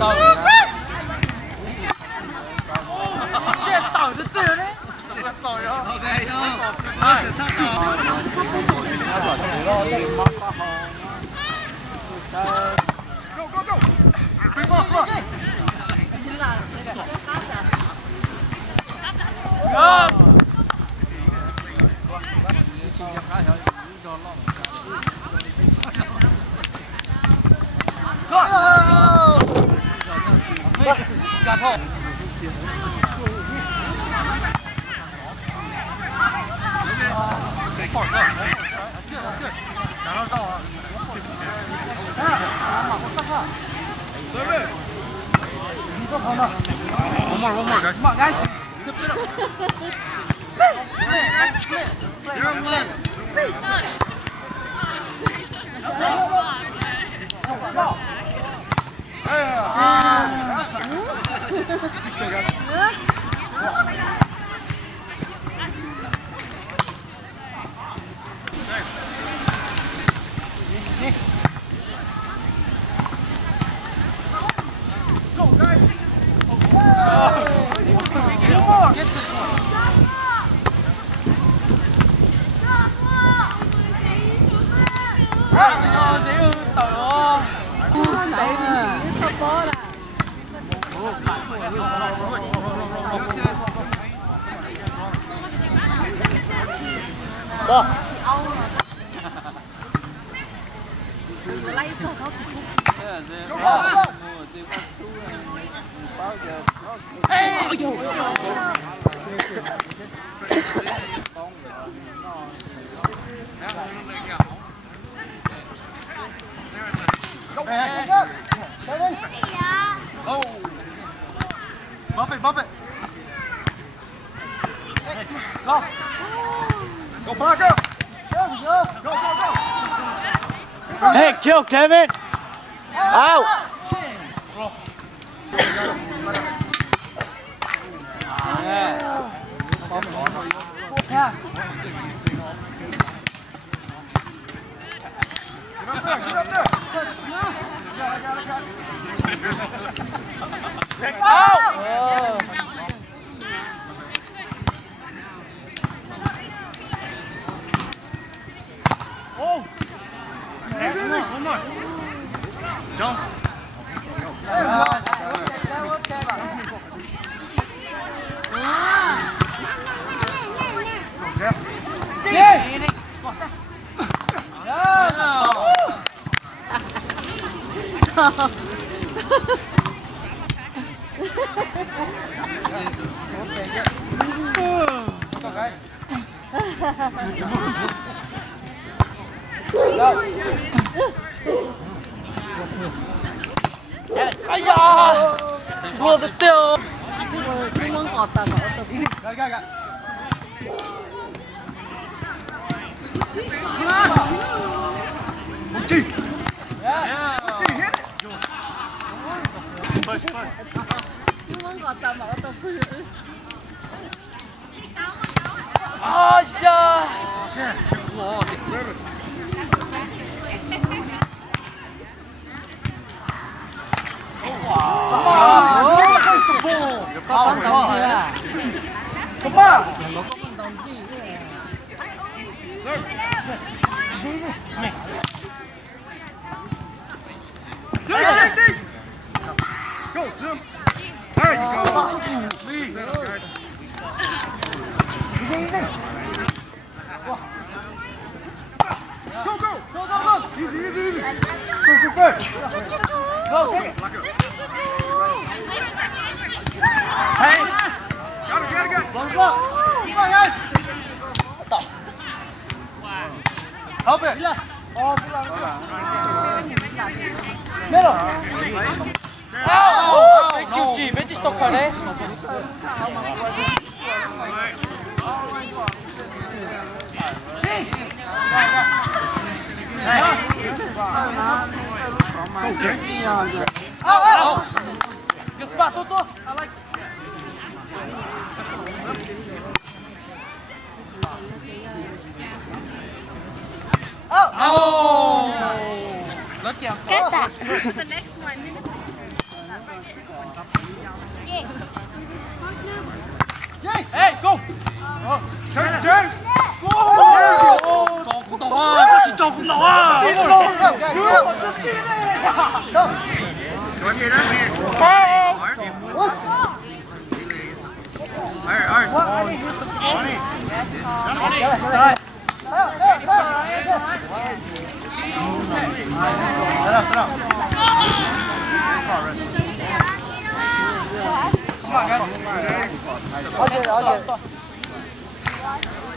倒这倒就对了嘞。手哟。OK 哟。哎，他Go go go！ 飞过过。啊！加痛。放手，拿到到啊！One more, guys. Come on, guys. Zip it up. Zero one. Go, guys. One more. Get this one. Oh! Bump it! Go! Go, Parker! Go! Hey, kill Kevin! Out! Yeah. Get up there! Out! Oh! One more. Jump.哎呀！我的掉！你们搞大了，干！G! Yeah! G, hit it! Push! You want to go down, but push it. Ah, yeah! Come on! Where's the ball? Come on! Go, Sim! There you go! Lead! Go! Easy! Go, first! Go, take it! Hey! Got it! Come on, guys! Help it! Middle! Thank you, G. Vedi sto cane? Oh! Good spot, Toto! I like Oh! Look out. Get that. The next one. Hey, go! James, James! Cho cũng tàu à, các chị cho cũng tàu à.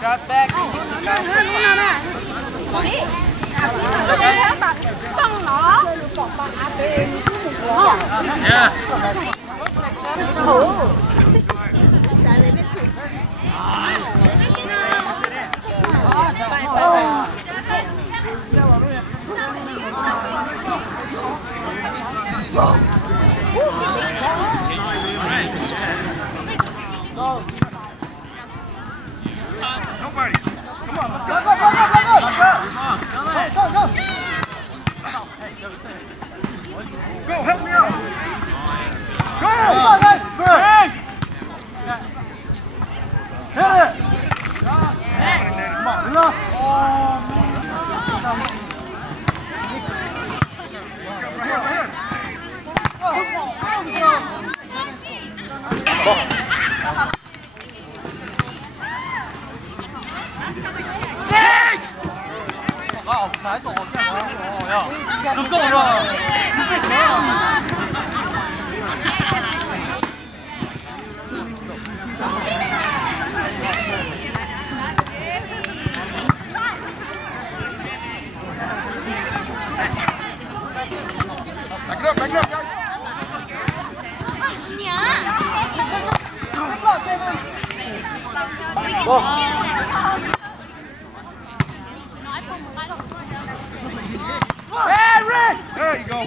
Got back. Yes. Nobody. Come on, let's go. Go! Go, help me out. Go! Come on, guys! Hey! Hit it! Come on, Enough! 아, 잘 또 어깨 야, 눈 떠오르. back it up, guys. Harry! There you go.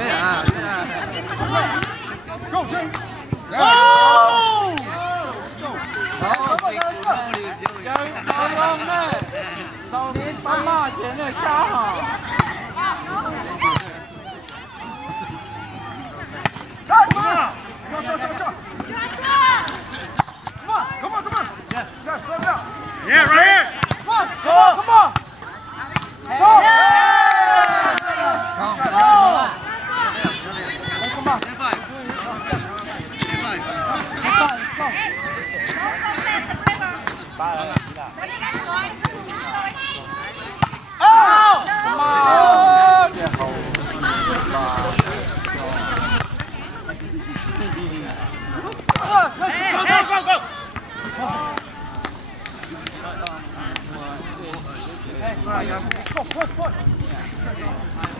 Yeah, come on! Go, James. Oh! Come on. Come on. Yeah. Jeff, slow down. Yeah, right here. Come on!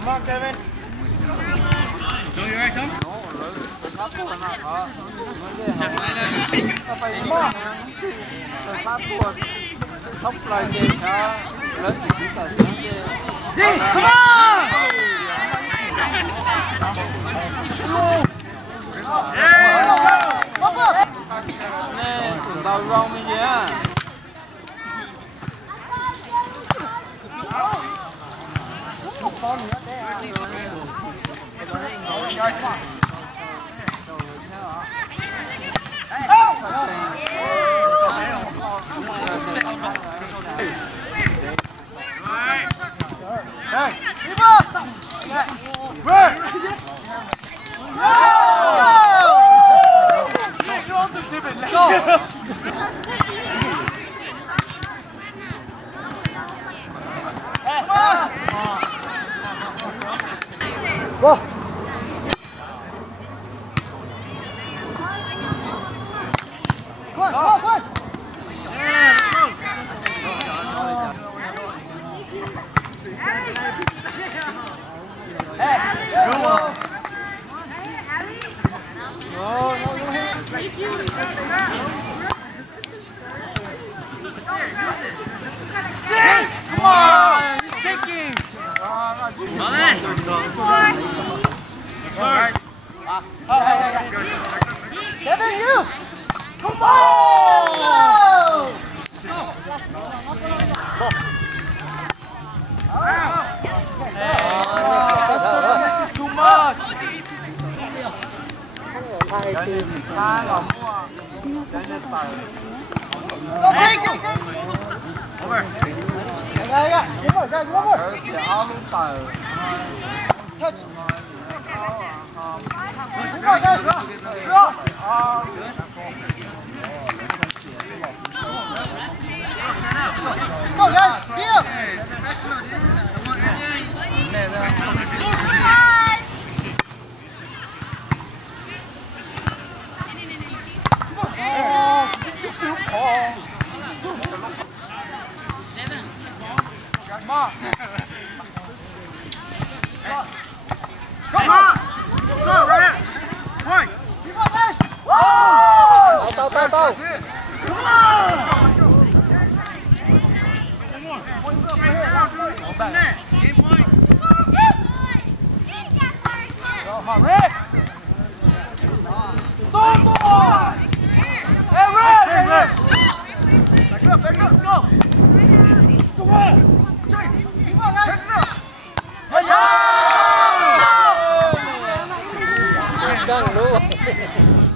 Come on, Kevin. So you right, Tom? Đi, come on! Nè, tao rong đi nha. Hey, keep up! Right. Go! Go! Come on! He's taking! Kevin, you! Come on! That's too much! Go, take it! Over. Yeah. One more, guys, one more. Touch. Come on, guys. Let's go, guys. Yeah. Come on! Come on! Let's go, right here! One! Keep on, guys. Tao. Come on! Game point! Come on, Rick! Go! Hey, Rick! Back up, let's go! Come on! Keep on, guys. Check it out! Đang luôn.